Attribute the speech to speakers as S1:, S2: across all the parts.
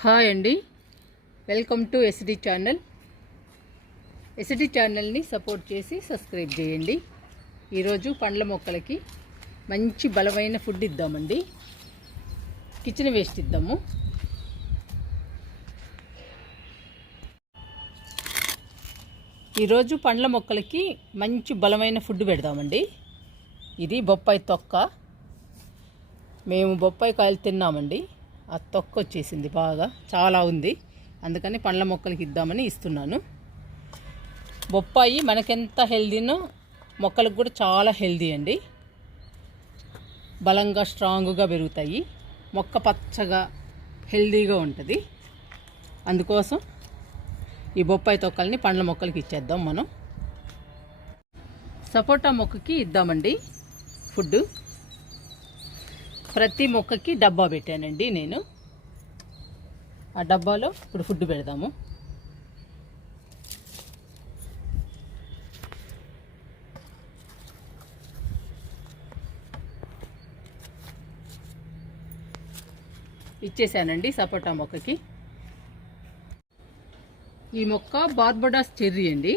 S1: Hi అండి. Welcome to SD channel. SD ఛానల్ని support చేసి సబ్స్క్రైబ్ చేయండి. ఈరోజు పండ్ల మొక్కలకి మంచి బలమైన ఫుడ్ ఇద్దామండి. కిచెన్ వేస్ట్ ఇద్దాము. ఈరోజు పండ్ల మొక్కలకి మంచి బలమైన ఫుడ్ పెడదామండి. ఇది బొప్పాయి తొక్క. మేము బొప్పాయి కాయలు తిన్నామండి. ఆ తొక్క వచ్చేసింది బాగా. చాలా ఉంది. అందుకని పండ్ల మొక్కలకి ఇద్దామని ఇస్తున్నాను. బొప్పాయి మనకెంత హెల్దీనో మొక్కలకు కూడా చాలా హెల్దీ అండి. బలంగా స్ట్రాంగ్గా పెరుగుతాయి. మొక్క పచ్చగా హెల్దీగా ఉంటుంది. అందుకోసం ఈ బొప్పాయి తొక్కల్ని పండ్ల మొక్కలకి ఇచ్చేద్దాం మనం. సపోటా మొక్కకి ఇద్దామండి ఫుడ్ ప్రతి మొక్కకి డబ్బా పెట్టానండి నేను. ఆ డబ్బాలో ఇప్పుడు ఫుడ్ పెడదాము. ఇచ్చేసానండి సపోటా మొక్కకి. ఈ మొక్క బార్బడాస్ చెర్రీ అండి.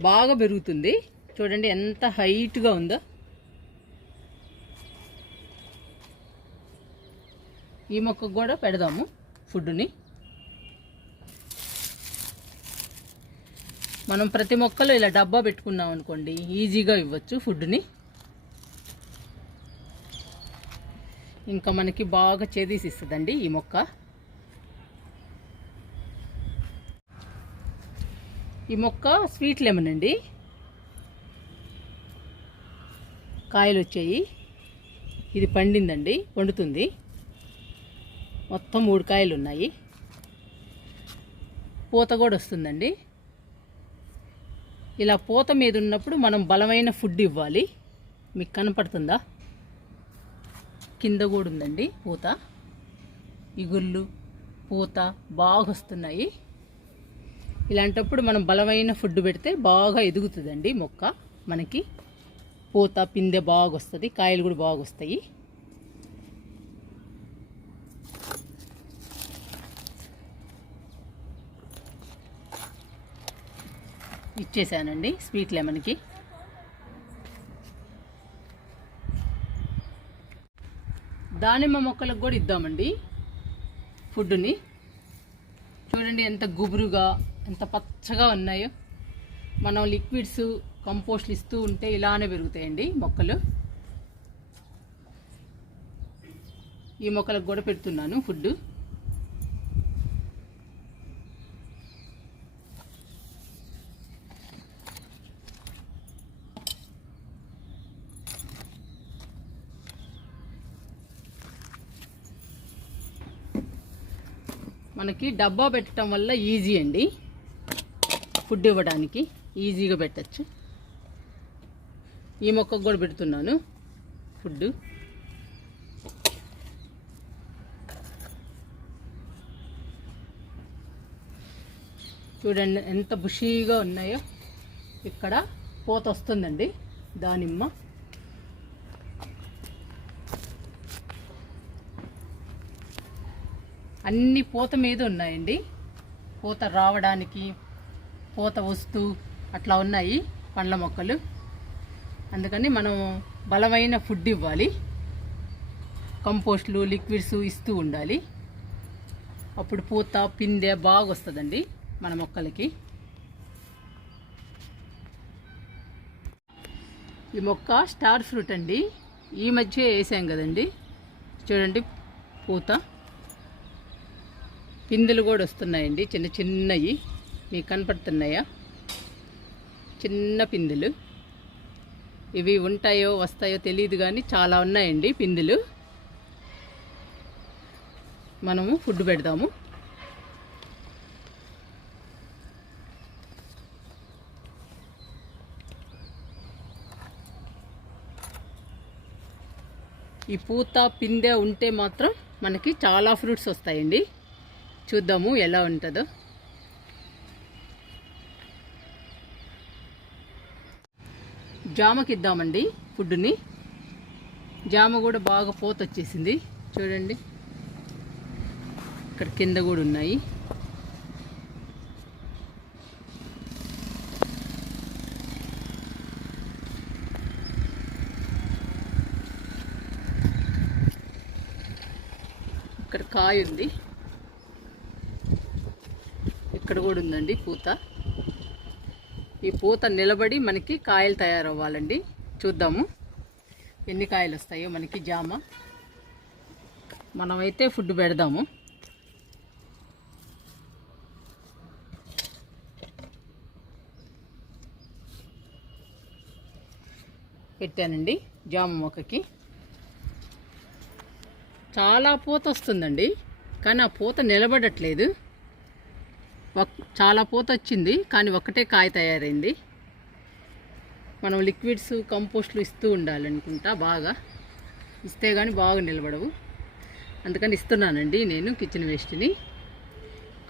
S1: బాగా పెరుగుతుంది. చూడండి ఎంత హైట్గా ఉందో. ఈ మొక్కకు కూడా పెడదాము ఫుడ్ని మనం ప్రతి మొక్కలో ఇలా డబ్బా పెట్టుకున్నాం అనుకోండి ఈజీగా ఇవ్వచ్చు ఫుడ్ని ఇంకా మనకి బాగా చేదీసి ఇస్తుందండి ఈ మొక్క. ఈ మొక్క స్వీట్ లెమన్ అండి. కాయలు వచ్చాయి ఇది పండిందండి వండుతుంది. మొత్తం మూడు ఉన్నాయి పూత కూడా వస్తుందండి. ఇలా పూత మీద ఉన్నప్పుడు మనం బలమైన ఫుడ్ ఇవ్వాలి. మీకు కనపడుతుందా? కింద కూడా ఉందండి పూత. ఇగుళ్ళు పూత బాగా వస్తున్నాయి. ఇలాంటప్పుడు మనం బలమైన ఫుడ్ పెడితే బాగా ఎదుగుతుందండి మొక్క. మనకి పూత పిందె బాగా వస్తుంది కాయలు కూడా బాగా వస్తాయి. ఇచ్చేసానండి స్వీట్ లెమన్కి. దానిమ్మ మొక్కలకు కూడా ఇద్దామండి ఫుడ్ని. చూడండి ఎంత గుబురుగా ఎంత పచ్చగా ఉన్నాయో. మనం లిక్విడ్స్ కంపోస్ట్లు ఇస్తూ ఉంటే ఇలానే పెరుగుతాయండి మొక్కలు. ఈ మొక్కలకు కూడా పెడుతున్నాను ఫుడ్ మనకి డబ్బా పెట్టడం వల్ల ఈజీ అండి. ఫుడ్ ఇవ్వడానికి ఈజీగా పెట్టచ్చు. ఈ మొక్కకు కూడా పెడుతున్నాను ఫుడ్ చూడండి ఎంత బుషీగా ఉన్నాయో. ఇక్కడ పూత వస్తుందండి దానిమ్మ. అన్ని పూత మీద ఉన్నాయండి. పూత రావడానికి పూత వస్తూ అట్లా ఉన్నాయి పండ్ల మొక్కలు. అందుకని మనం బలమైన ఫుడ్ ఇవ్వాలి. కంపోస్ట్లు లిక్విడ్స్ ఇస్తూ ఉండాలి. అప్పుడు పూత పిందె బాగా వస్తుందండి మన మొక్కలకి. ఈ మొక్క స్టార్ ఫ్రూట్ అండి. ఈ మధ్య వేసాం కదండి. చూడండి పూత. పిందులు కూడా వస్తున్నాయండి. చిన్న చిన్నవి మీకు కనపడుతున్నాయా? చిన్న పిందులు. ఇవి ఉంటాయో వస్తాయో తెలియదు కానీ చాలా ఉన్నాయండి పిందులు. మనము ఫుడ్ పెడదాము. ఈ పూత పిందె ఉంటే మాత్రం మనకి చాలా ఫ్రూట్స్ వస్తాయండి. చూద్దాము ఎలా ఉంటుందో. జామకి ఇద్దామండి ఫుడ్ని జామ కూడా బాగా పోత వచ్చేసింది చూడండి. ఇక్కడ కింద కూడా ఉన్నాయి. ఇక్కడ కాయ ఉంది. ఇక్కడ కూడా ఉందండి పూత. ఈ పూత నిలబడి మనకి కాయలు తయారవ్వాలండి. చూద్దాము. ఎన్ని కాయలు వస్తాయో మనకి జామ. మనమైతే ఫుడ్ పెడదాము. పెట్టానండి జామ మొక్కకి. చాలా పూత వస్తుందండి. కానీ ఆ పూత నిలబడట్లేదు. చాలా పూత వచ్చింది కానీ ఒక్కటే కాయ తయారైంది. మనం లిక్విడ్స్ కంపోస్ట్లు ఇస్తూ ఉండాలనుకుంటా బాగా. ఇస్తే కానీ బాగా నిలబడవు. అందుకని ఇస్తున్నానండి నేను కిచెన్ వేస్ట్ని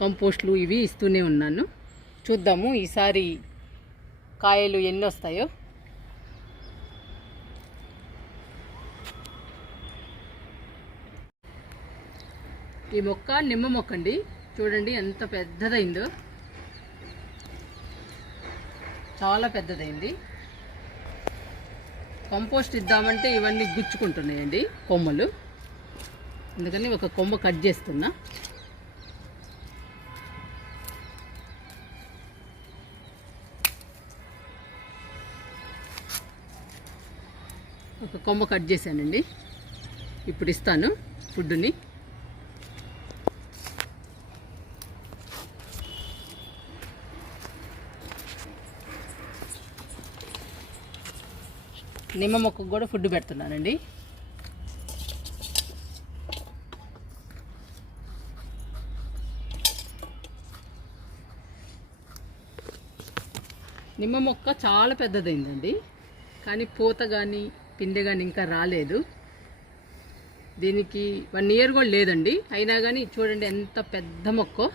S1: కంపోస్ట్లు ఇవి ఇస్తూనే ఉన్నాను. చూద్దాము ఈసారి కాయలు ఎన్ని వస్తాయో. ఈ మొక్క నిమ్మ మొక్క అండి చూడండి ఎంత పెద్దదైందో. చాలా పెద్దదైంది. కంపోస్ట్ ఇద్దామంటే ఇవన్నీ గుచ్చుకుంటున్నాయండి కొమ్మలు. అందుకని ఒక కొమ్మ కట్ చేస్తున్నా. ఒక కొమ్మ కట్ చేశానండి. ఇప్పుడు ఇస్తాను ఫుడ్ని నిమ్మ మొక్కకు కూడా ఫుడ్ పెడుతున్నానండి. నిమ్మ మొక్క చాలా పెద్దదైందండి. కానీ పూత కానీ పిందె కానీ ఇంకా రాలేదు. దీనికి వన్ ఇయర్ కూడా లేదండి. అయినా కానీ చూడండి ఎంత పెద్ద మొక్క.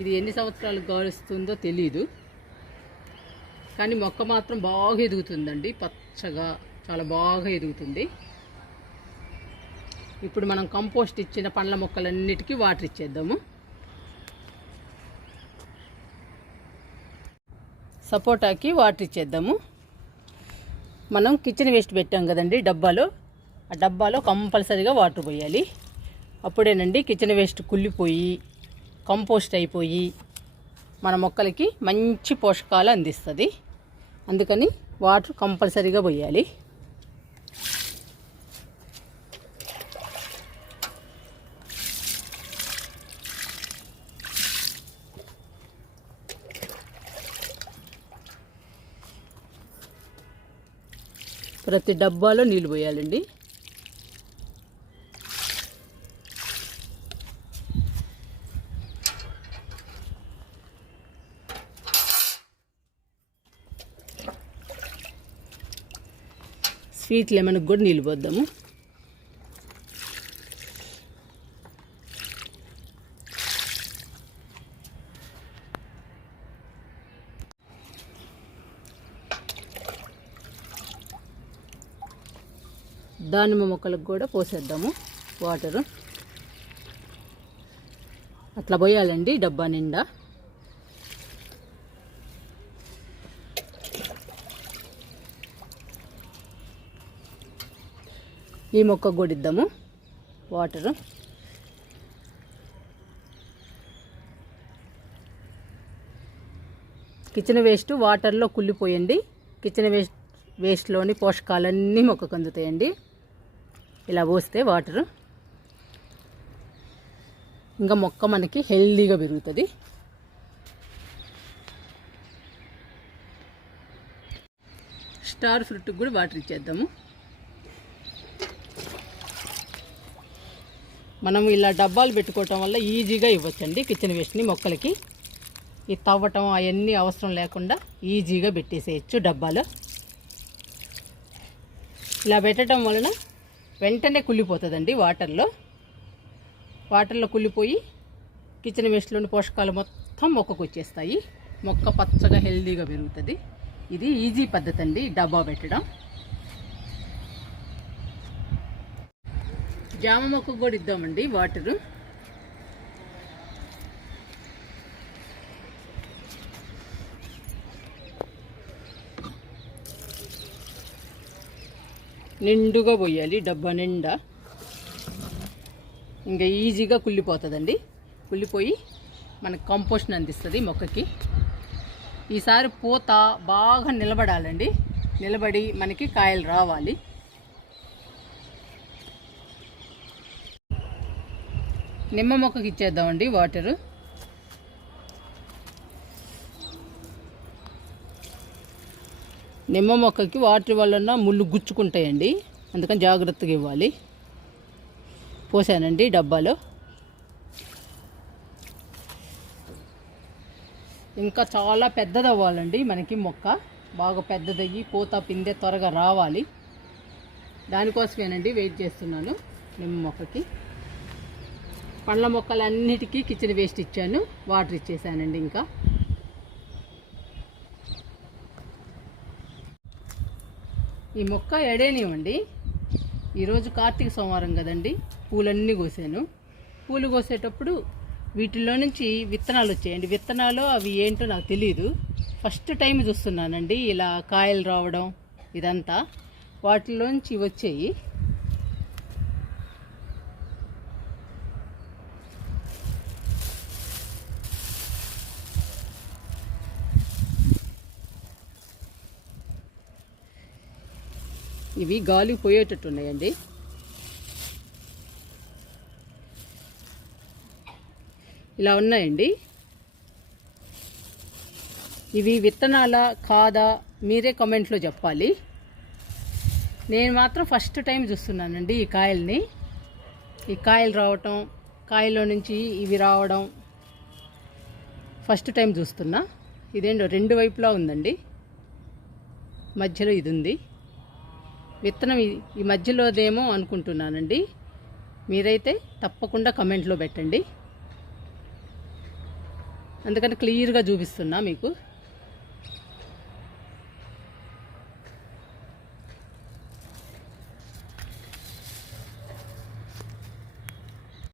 S1: ఇది ఎన్ని సంవత్సరాలు గౌరవిస్తుందో తెలీదు. కానీ మొక్క మాత్రం బాగా ఎదుగుతుందండి. పచ్చగా చాలా బాగా ఎదుగుతుంది. ఇప్పుడు మనం కంపోస్ట్ ఇచ్చిన పండ్ల మొక్కలన్నిటికీ వాటర్ ఇచ్చేద్దాము. సపోటాకి వాటర్ ఇచ్చేద్దాము. మనం కిచెన్ వేస్ట్ పెట్టాం కదండి డబ్బాలో. ఆ డబ్బాలో కంపల్సరీగా వాటర్ పోయాలి. అప్పుడేనండి కిచెన్ వేస్ట్ కుళ్ళిపోయి కంపోస్ట్ అయిపోయి మన మొక్కలకి మంచి పోషకాలు అందిస్తుంది. అందుకని వాటర్ కంపల్సరీగా పోయాలి. ప్రతి డబ్బాలో నీళ్ళు పోయాలండి. స్వీట్ లెమన్కి కూడా నీళ్ళు పోద్దాము. దానిమ్మ మొక్కలకు కూడా పోసేద్దాము వాటరు. అట్లా పోయాలండి డబ్బా నిండా. ఈ మొక్కకు కూడా ఇద్దాము. వాటరు. కిచెన్ వేస్ట్ వాటర్లో కుళ్ళిపోయండి. కిచెన్ వేస్ట్ వేస్ట్లోని పోషకాలన్నీ మొక్కకు అందుతాయండి. ఇలా పోస్తే వాటరు. ఇంకా మొక్క మనకి హెల్దీగా పెరుగుతుంది. స్టార్ ఫ్రూట్కి కూడా వాటర్ ఇచ్చేద్దాము. మనం ఇలా డబ్బాలు పెట్టుకోవటం వల్ల ఈజీగా ఇవ్వచ్చండి కిచెన్ వేస్ట్ని మొక్కలకి. ఈ తవ్వటం అవన్నీ అవసరం లేకుండా ఈజీగా పెట్టేసేయచ్చు డబ్బాలో. ఇలా పెట్టడం వలన వెంటనే కుళ్ళిపోతుందండి వాటర్లో. వాటర్లో కుళ్ళిపోయి కిచెన్ వేస్ట్లోని పోషకాలు మొత్తం మొక్కకు వచ్చేస్తాయి. మొక్క పచ్చగా హెల్దీగా పెరుగుతుంది. ఇది ఈజీ పద్ధతి అండి డబ్బా పెట్టడం. జామ మొక్కకు కూడా ఇద్దామండి వాటరు. నిండుగా పోయాలి డబ్బా నిండా. ఇంకా ఈజీగా కుళ్ళిపోతుందండి. కుళ్ళిపోయి మనకు కంపోస్ట్ని అందిస్తుంది మొక్కకి. ఈసారి పూత బాగా నిలబడాలండి. నిలబడి మనకి కాయలు రావాలి. నిమ్మ మొక్కకి ఇచ్చేద్దామండి వాటరు. నిమ్మ మొక్కకి వాటర్ వలన ముళ్ళు గుచ్చుకుంటాయండి అందుకని జాగ్రత్తగా ఇవ్వాలి. పోసానండి డబ్బాలో. ఇంకా చాలా పెద్దది అవ్వాలండి మనకి మొక్క. బాగా పెద్దదయ్యి పూత పిందె త్వరగా రావాలి. దానికోసమేనండి వెయిట్ చేస్తున్నాను నిమ్మ మొక్కకి. పండ్ల మొక్కలన్నిటికీ కిచెన్ వేస్ట్ ఇచ్చాను. వాటర్ ఇచ్చేసానండి ఇంకా. ఈ మొక్క ఎడేనివ్వండి. ఈరోజు కార్తీక సోమవారం కదండి. పూలన్నీ కోసాను. పూలు కోసేటప్పుడు వీటిల్లో నుంచి విత్తనాలు వచ్చాయండి. విత్తనాలు అవి ఏంటో నాకు తెలియదు ఫస్ట్ టైం చూస్తున్నానండి. ఇలా కాయలు రావడం ఇదంతా. వాటిలోంచి వచ్చాయి. ఇవి గాలి పోయేటట్టు ఉన్నాయండి ఇలా ఉన్నాయండి. ఇవి విత్తనాల? కాదా? మీరే కమెంట్లో చెప్పాలి. నేను మాత్రం ఫస్ట్ టైం చూస్తున్నానండి ఈ కాయల్ని. ఈ కాయలు రావటం కాయలో నుంచి ఇవి రావడం ఫస్ట్ టైం చూస్తున్నా. ఇదేంటో రెండు వైపులా ఉందండి. మధ్యలో ఇది ఉంది. విత్తనం ఈ- మధ్యలోదేమో అనుకుంటున్నానండి. మీరైతే తప్పకుండా కమెంట్లో పెట్టండి. అందుకని క్లియర్గా చూపిస్తున్నా మీకు.